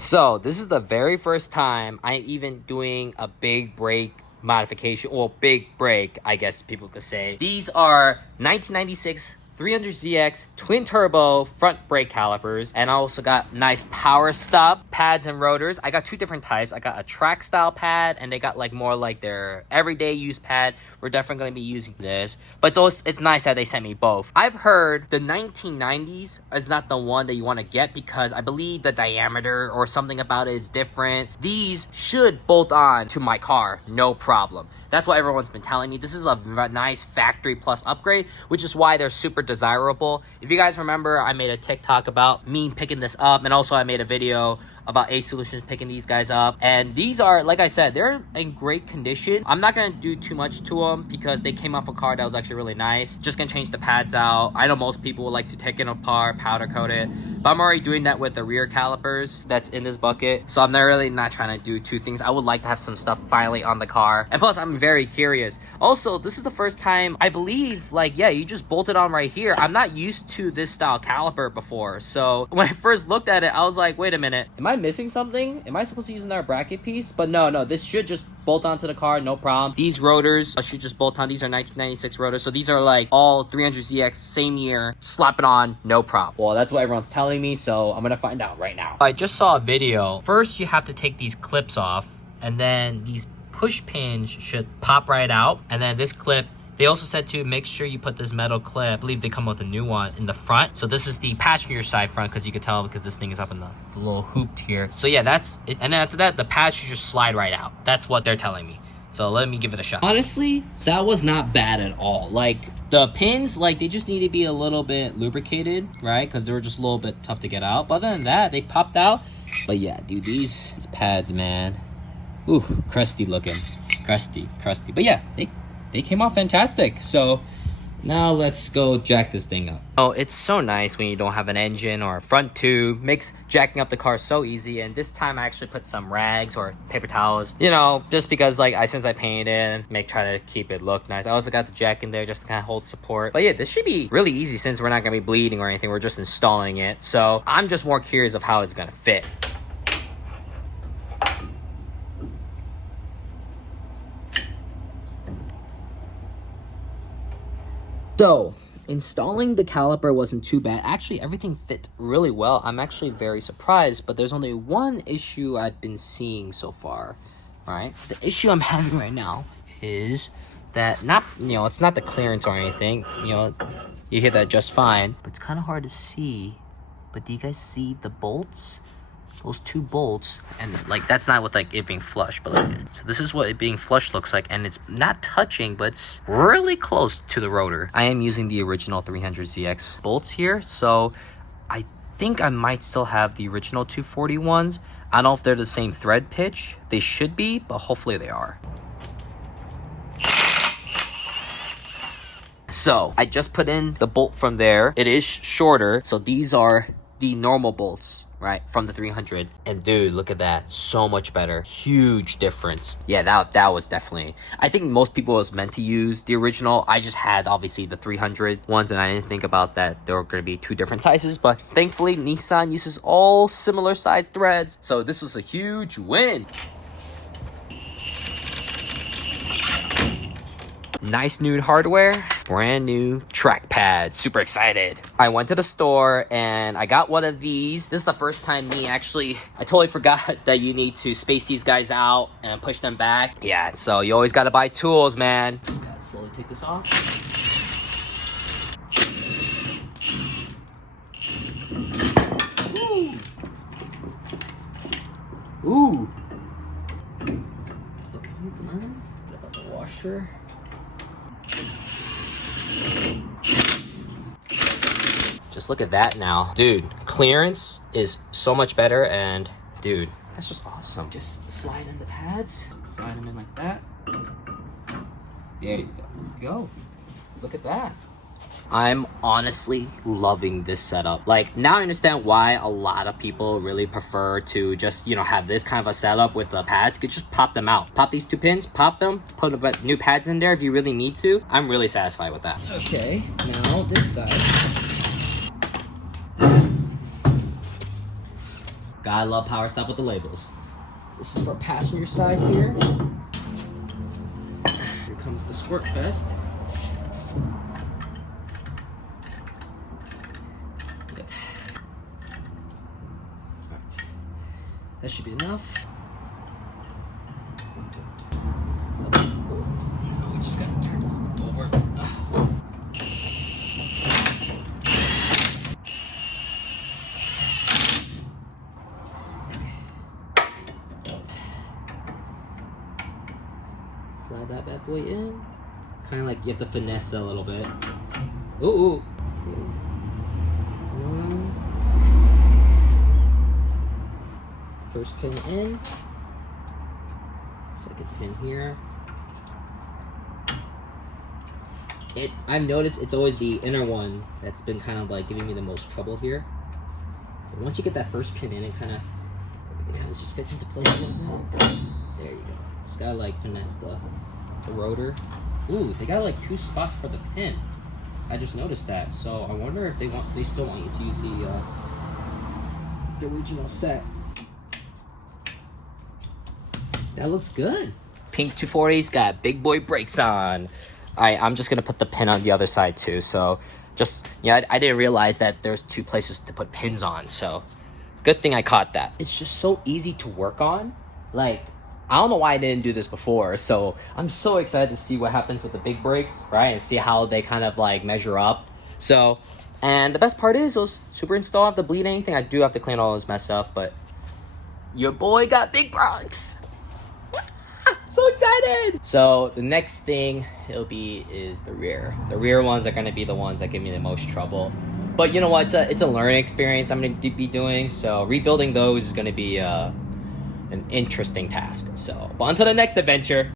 So this is the very first time I'm even doing a big brake modification, or big brake, I guess people could say. These are 1996 300ZX twin turbo front brake calipers, and I also got nice power stop pads and rotors. I got two different types. I got a track style pad, and they got like more like their everyday use pad. We're definitely going to be using this, but it's nice that they sent me both. I've heard the 1990s is not the one that you want to get because I believe the diameter or something about it is different. These should bolt on to my car no problem. That's what everyone's been telling me. This is a nice factory plus upgrade, which is why they're super desirable. If you guys remember, I made a TikTok about me picking this up, and also I made a video about A Solutions picking these guys up. And these are, like I said, they're in great condition. I'm not gonna do too much to them because they came off a car that was actually really nice. Just gonna change the pads out. I know most people would like to take it apart, powder coat it, but I'm already doing that with the rear calipers that's in this bucket. So I'm really not trying to do two things. I would like to have some stuff finally on the car. And plus, I'm very curious. Also, this is the first time, I believe, like, yeah, you just bolt it on right here. I'm not used to this style caliper before. So when I first looked at it, I was like, wait a minute, am I missing something? Am I supposed to use another bracket piece? But no, this should just bolt onto the car, no problem. These rotors should just bolt on. These are 1996 rotors, so these are like all 300ZX, same year, slap it on, no problem. Well, that's what everyone's telling me, so I'm gonna find out right now. I just saw a video. First, you have to take these clips off, and then these push pins should pop right out, and then this clip, they also said to make sure you put this metal clip, I believe they come with a new one, in the front. So this is the passenger side front, because you can tell because this thing is up in the little hooped here. So yeah, that's it. And then after that, the pads should just slide right out. That's what they're telling me. So let me give it a shot. Honestly, that was not bad at all. Like, the pins, like, they just need to be a little bit lubricated, right? Because they were just a little bit tough to get out. But other than that, they popped out. But yeah, dude, these pads, man. Ooh, crusty looking. Crusty. But yeah, they came off fantastic. So now let's go jack this thing up. Oh, it's so nice when you don't have an engine or a front tube. Makes jacking up the car so easy. And this time I actually put some rags or paper towels, you know, just because like since I painted it and try to keep it look nice. I also got the jack in there just to kind of hold support. But yeah, this should be really easy since we're not gonna be bleeding or anything. We're just installing it. So I'm just more curious of how it's gonna fit. So, installing the caliper wasn't too bad. Actually, everything fit really well. I'm actually very surprised, but there's only one issue I've been seeing so far, right? The issue I'm having right now is that it's not the clearance or anything. You know, you hear that just fine, but it's kind of hard to see. But do you guys see the bolts? Those two bolts, and like that's not with like it being flush, but like so this is what it being flush looks like, and it's not touching, but it's really close to the rotor. I am using the original 300ZX bolts here, so I think I might still have the original 240 ones. I don't know if they're the same thread pitch. They should be, but hopefully they are. So I just put in the bolt from there. It is shorter, so these are the normal bolts, right, from the 300. And dude, look at that, so much better, huge difference. Yeah, that was definitely, I think most people was meant to use the original. I just had obviously the 300 ones, and I didn't think about that there were going to be two different sizes, but thankfully Nissan uses all similar size threads, so this was a huge win. Nice new hardware, brand new track pad, super excited. I went to the store and I got one of these. This is the first time I totally forgot that you need to space these guys out and push them back. Yeah, so you always gotta buy tools, man. Just gotta slowly take this off. Ooh. Okay, come on. Get out the washer. Just look at that now. Dude, clearance is so much better, and dude, that's just awesome. Just slide in the pads, slide them in like that. There you go. Look at that. I'm honestly loving this setup. Like, now I understand why a lot of people really prefer to just, you know, have this kind of a setup with the pads. You could just pop them out. Pop these two pins, pop them, put new pads in there if you really need to. I'm really satisfied with that. Okay, now this side. Gotta love Power Stop with the labels. This is for passenger side here. Here comes the squirt vest. Yep. Alright. That should be enough. We just gotta turn this over. Slide that bad boy in. Kind of like you have to finesse it a little bit. Ooh. First pin in. Second pin here. I've noticed it's always the inner one that's been kind of like giving me the most trouble here. But once you get that first pin in, everything kind of just fits into place a little bit. There you go. Just gotta like finesse the rotor. Ooh, they got like 2 spots for the pin. I just noticed that. So I wonder if they still want you to use the original set. That looks good. Pink 240's got big boy brakes on. I'm just gonna put the pin on the other side too. So I didn't realize that there's 2 places to put pins on. So good thing I caught that. It's just so easy to work on. Like, I don't know why I didn't do this before. So I'm so excited to see what happens with the big brakes, right? And see how they kind of like measure up. So, and the best part is those super install have to bleed anything. I do have to clean all this mess up, but your boy got big brakes. So excited! So the next thing is the rear. The rear ones are gonna be the ones that give me the most trouble. But you know what? It's a learning experience I'm gonna be doing. So rebuilding those is gonna be an interesting task. So, but until the next adventure.